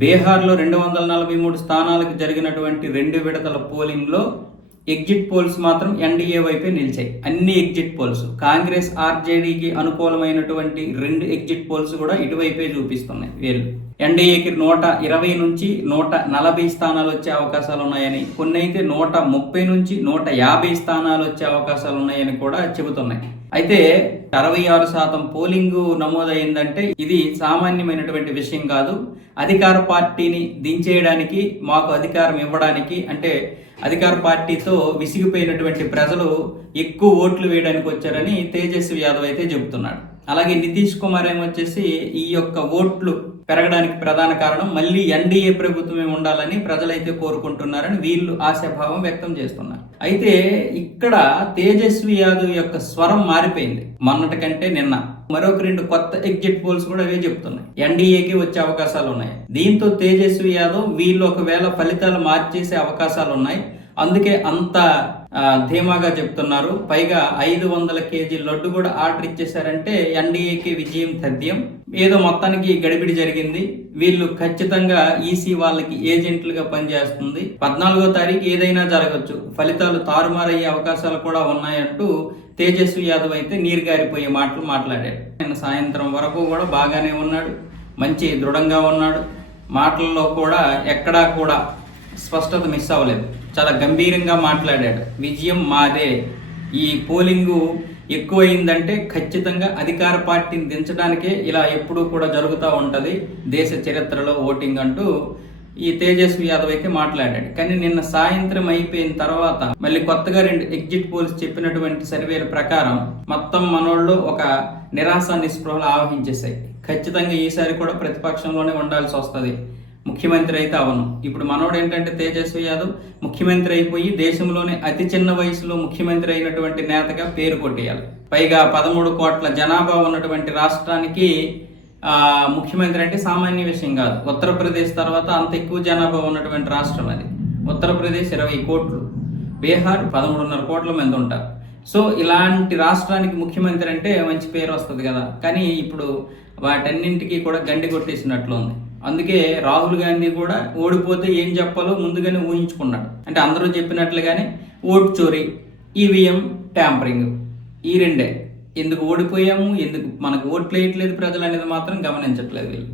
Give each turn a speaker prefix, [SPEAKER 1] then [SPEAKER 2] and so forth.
[SPEAKER 1] బీహార్లో రెండు వందల నలభై మూడు స్థానాలకు జరిగినటువంటి రెండు విడతల పోలింగ్లో ఎగ్జిట్ పోల్స్ మాత్రం ఎన్డీఏ వైపే నిలిచాయి. అన్ని ఎగ్జిట్ పోల్స్. కాంగ్రెస్ ఆర్జేడీకి అనుకూలమైనటువంటి రెండు ఎగ్జిట్ పోల్స్ కూడా ఇటువైపే చూపిస్తున్నాయి. వీళ్ళు ఎన్డీఏకి నూట ఇరవై నుంచి నూట నలభై స్థానాలు వచ్చే అవకాశాలు ఉన్నాయని కొన్ని అయితే నూట ముప్పై నుంచి నూట యాభై స్థానాలు వచ్చే అవకాశాలు ఉన్నాయని కూడా చెబుతున్నాయి. అయితే అరవై ఆరు శాతం పోలింగ్ నమోదైందంటే ఇది సామాన్యమైనటువంటి విషయం కాదు. అధికార పార్టీని దించేయడానికి మాకు అధికారం ఇవ్వడానికి అంటే అధికార పార్టీతో విసిగిపోయినటువంటి ప్రజలు ఎక్కువ ఓట్లు వేయడానికి వచ్చారని తేజస్వి యాదవ్ అయితే చెబుతున్నాడు. అలాగే నితీష్ కుమార్ ఏమొచ్చేసి ఈ యొక్క ఓట్లు పెరగడానికి ప్రధాన కారణం మళ్ళీ ఎన్డీఏ ప్రభుత్వమే ఉండాలని ప్రజలైతే కోరుకుంటున్నారని వీళ్ళు ఆశాభావం వ్యక్తం చేస్తున్నారు. అయితే ఇక్కడ తేజస్వి యాదవ్ యొక్క స్వరం మారిపోయింది. మొన్నటి కంటే నిన్న. మరొక రెండు కొత్త ఎగ్జిట్ పోల్స్ కూడా అవే చెప్తున్నాయి. ఎన్డీఏకి వచ్చే అవకాశాలు ఉన్నాయి దీంతో తేజస్వి యాదవ్ వీళ్ళు ఒకవేళ ఫలితాలు మార్చేసే అవకాశాలు ఉన్నాయి అందుకే అంత ధీమాగా చెప్తున్నారు. పైగా ఐదు వందల కేజీ లడ్డు కూడా ఆర్డర్ ఇచ్చేశారంటే ఎన్డీఏకి విజయం తథ్యం ఏదో మొత్తానికి గడిబిడి జరిగింది. వీళ్ళు ఖచ్చితంగా ఈసీ వాళ్ళకి ఏజెంట్లుగా పనిచేస్తుంది. పద్నాలుగో తారీఖు ఏదైనా జరగచ్చు. ఫలితాలు తారుమారయ్యే అవకాశాలు కూడా ఉన్నాయంటూ తేజస్వి యాదవ్ అయితే నీరుగారిపోయే మాటలు మాట్లాడాడు నిన్న సాయంత్రం వరకు కూడా బాగానే ఉన్నాడు. మంచి దృఢంగా ఉన్నాడు. మాటల్లో కూడా ఎక్కడా కూడా స్పష్టత మిస్ అవ్వలేదు. చాలా గంభీరంగా మాట్లాడాడు. విజయం మాదే. ఈ పోలింగు ఎక్కువైందంటే ఖచ్చితంగా అధికార పార్టీని దించడానికే ఇలా ఎప్పుడూ కూడా జరుగుతూ ఉంటుంది. దేశ చరిత్రలో ఓటింగ్ అంటూ ఈ తేజస్వి యాదవ్ అయితే మాట్లాడాడు. కానీ నిన్న సాయంత్రం అయిపోయిన తర్వాత మళ్ళీ కొత్తగా రెండు ఎగ్జిట్ పోల్స్ చెప్పినటువంటి సర్వేల ప్రకారం మొత్తం మనోళ్ళు ఒక నిరాశ నిస్పృహలు ఆవహించేశాయి. ఖచ్చితంగా ఈసారి కూడా ప్రతిపక్షంలోనే ఉండాల్సి వస్తుంది. ముఖ్యమంత్రి అయితే అవను. ఇప్పుడు మనోడు ఏంటంటే తేజస్వి యాదవ్ ముఖ్యమంత్రి అయిపోయి దేశంలోనే అతి చిన్న వయసులో ముఖ్యమంత్రి అయినటువంటి నేతగా పేరు కొట్టేయాలి. పైగా పదమూడు కోట్ల జనాభా ఉన్నటువంటి రాష్ట్రానికి ముఖ్యమంత్రి అంటే సామాన్య విషయం కాదు. ఉత్తరప్రదేశ్ తర్వాత అంత ఎక్కువ జనాభా ఉన్నటువంటి రాష్ట్రం అది. ఉత్తరప్రదేశ్ ఇరవై కోట్లు. బీహార్ పదమూడున్నర కోట్ల మంది ఉంటారు. సో ఇలాంటి రాష్ట్రానికి ముఖ్యమంత్రి అంటే మంచి పేరు వస్తుంది కదా. కానీ ఇప్పుడు వాటన్నింటికి కూడా గండి కొట్టేసినట్లు ఉంది అందుకే రాహుల్ గాంధీ కూడా ఓడిపోతే ఏం చెప్పాలో ముందుగానే ఊహించుకున్నాడు. అంటే అందరూ చెప్పినట్లుగానే ఓటు చోరీ ఈవీఎం ట్యాంపరింగ్ ఈ రెండే. ఎందుకు ఓడిపోయాము? ఎందుకు మనకు ఓట్లు వేయట్లేదు ప్రజలు అనేది మాత్రం గమనించట్లేదు వీళ్ళు.